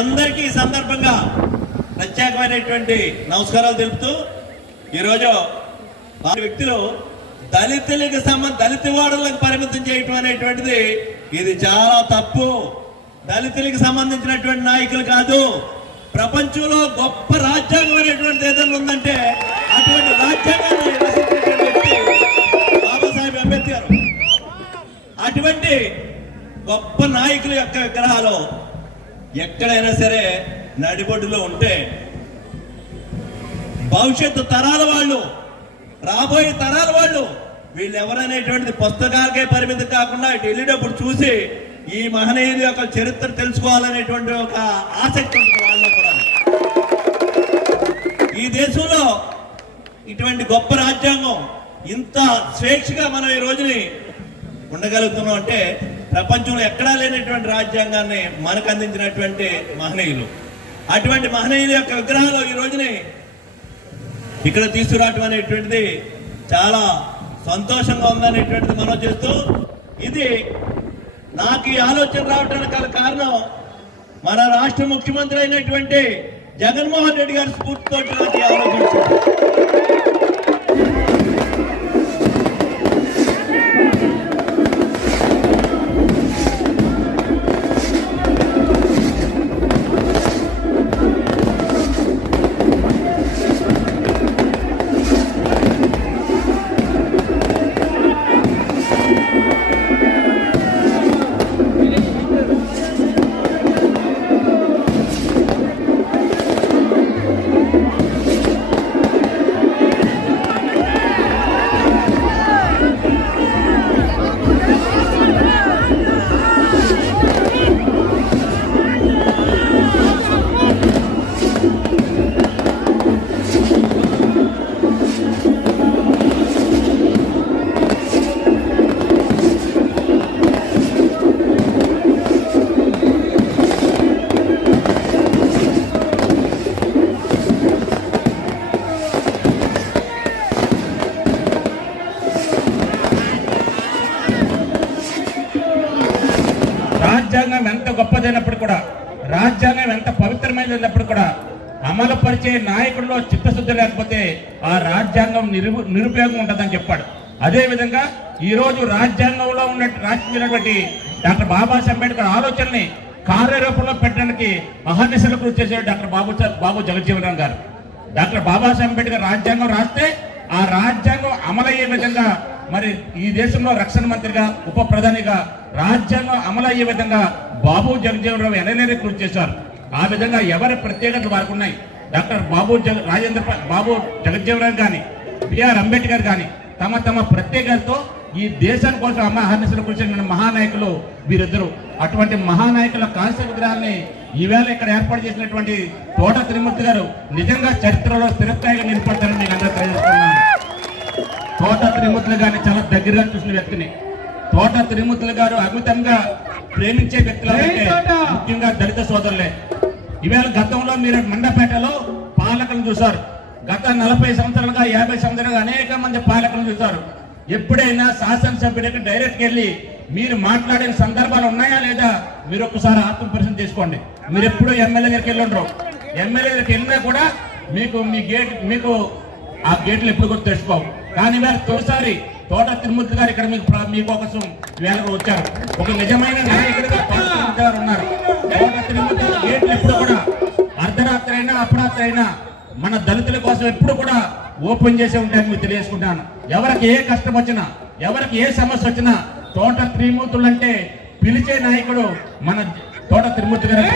అందరికీ ఈ సందర్భంగా ప్రత్యేకమైనటువంటి నమస్కారాలు తెలుపుతూ ఈరోజు వారి వ్యక్తులు దళితులకు సంబంధ దళిత వాడులకు పరిమితం చేయటం అనేటువంటిది ఇది చాలా తప్పు. దళితులకు సంబంధించినటువంటి నాయకులు కాదు. ప్రపంచంలో గొప్ప రాజ్యాంగం అనేటువంటిది ఏదైనా ఉందంటే అటువంటి రాజ్యాంగాన్ని రచించినటువంటి బాబాసాహెబ్ అంబేద్కర్. అటువంటి గొప్ప నాయకుల యొక్క విగ్రహాలు ఎక్కడైనా సరే నడిబొడ్డులో ఉంటే భవిష్యత్తు తరాల వాళ్ళు రాబోయే తరాల వాళ్ళు వీళ్ళు ఎవరనేటువంటిది పుస్తకాలకే పరిమితి కాకుండా ఇటు వెళ్ళేటప్పుడు చూసి ఈ మహనీయుల యొక్క చరిత్ర తెలుసుకోవాలనేటువంటి ఒక ఆసక్తి ఉంటుంది వాళ్ళలో కూడా ఈ దేశంలో ఇటువంటి గొప్ప రాజ్యాంగం ఇంత స్వేచ్ఛగా మనం ఈ రోజుని ఉండగలుగుతున్నాం అంటే ప్రపంచంలో ఎక్కడా లేనటువంటి రాజ్యాంగాన్ని మనకు అందించినటువంటి మహనీయులు. అటువంటి మహనీయుల యొక్క విగ్రహాలు ఈ రోజునే ఇక్కడ తీసుకురావటం అనేటువంటిది చాలా సంతోషంగా ఉందనేటువంటిది మనం చేస్తూ ఇది నాకు ఈ ఆలోచన రావడానికి గల కారణం మన రాష్ట్ర ముఖ్యమంత్రి అయినటువంటి జగన్మోహన్ రెడ్డి గారి స్ఫూర్తితో నాకు ఈ గొప్పదైనప్పుడు కూడా రాజ్యాంగం ఎంత పవిత్రమైనప్పుడు కూడా అమలు పరిచే నాయకుడిలో చిత్తశుద్ధి లేకపోతే ఆ రాజ్యాంగం నిరు నిరుపయోగం ఉంటుందని చెప్పాడు. అదే విధంగా ఈ రోజు రాజ్యాంగంలో ఉన్న రాసినటువంటి డాక్టర్ బాబాసాహెబ్ అంబేద్కర్ ఆలోచనని కార్యరూపంలో పెట్టడానికి మహానిశలు కృషి చేశాడు డాక్టర్ బాబు బాబు జగజ్జీవన్ గారు. డాక్టర్ బాబాసాహెబ్ అంబేద్కర్ రాజ్యాంగం రాస్తే ఆ రాజ్యాంగం అమలయ్యే విధంగా మరి ఈ దేశంలో రక్షణ మంత్రిగా ఉప ప్రధానిగా రాజ్యాంగం అమలయ్యే విధంగా బాబు జగజ్జీవన్ రావు ఎనలేని కృషి చేశారు. ఆ విధంగా ఎవరి ప్రత్యేకతలు వారికి ఉన్నాయి డాక్టర్ బాబు జగ రాజేంద్ర బాబు జగజ్జీవన్ కానీ బిఆర్ అంబేద్కర్ కానీ తమ తమ ప్రత్యేకతతో ఈ దేశాని కోసం అమ్మ హర్నిశలు మహానాయకులు వీరిద్దరు. అటువంటి మహానాయకుల కాంస్య విగ్రహాన్ని ఈవేళ ఇక్కడ ఏర్పాటు చేసినటువంటి తోట త్రిమూర్తి గారు నిజంగా చరిత్రలో స్థిరస్థాయిగా నిలబడతారని మీకు అందరూ తెలియజేస్తున్నాను. తోట త్రిమూర్తులు కానీ చాలా దగ్గరగా చూసిన వ్యక్తిని తోట త్రిమూర్తులు గారు అమితంగా ప్రేమించే వ్యక్తులు అంటే ముఖ్యంగా దళిత సోదరులే. ఈవేళ గతంలో మీరు మండపేటలో పాలకులను చూశారు. గత నలభై సంవత్సరాలుగా యాభై సంవత్సరాలుగా అనేక మంది పాలకులను చూశారు. ఎప్పుడైనా శాసనసభ్యుడికి డైరెక్ట్ వెళ్ళి మీరు మాట్లాడిన సందర్భాలు ఉన్నాయా లేదా మీరు ఒక్కసారి ఆత్మ పరిశీలన చేసుకోండి. మీరు ఎప్పుడు ఎమ్మెల్యే దగ్గరికి వెళ్ళి ఉండరు ఎమ్మెల్యే దగ్గరికి వెళ్ళినా కూడా మీకు మీ గేట్ మీకు ఆ గేట్లు ఎప్పుడు కూడా తెచ్చుకోవు. కానీ వేళ తొలిసారి తోట తిరుమూర్తి గారు ఇక్కడ మీకు మీకోసం వేలకు వచ్చారు. ఒక నిజమైన గారు ఉన్నారు. తోట తిరుమూర్తి గేట్లు ఎప్పుడు కూడా అర్ధరాత్రి అయినా అపరాత్రి అయినా మన దళితుల కోసం ఎప్పుడు కూడా ఓపెన్ చేసే ఉంటాయని మీకు తెలియజేసుకుంటాను. ఎవరికి ఏ కష్టం వచ్చినా ఎవరికి ఏ సమస్య వచ్చినా తోట త్రిమూర్తులు అంటే పిలిచే నాయకుడు మన తోట తిరుమూర్తి గారు.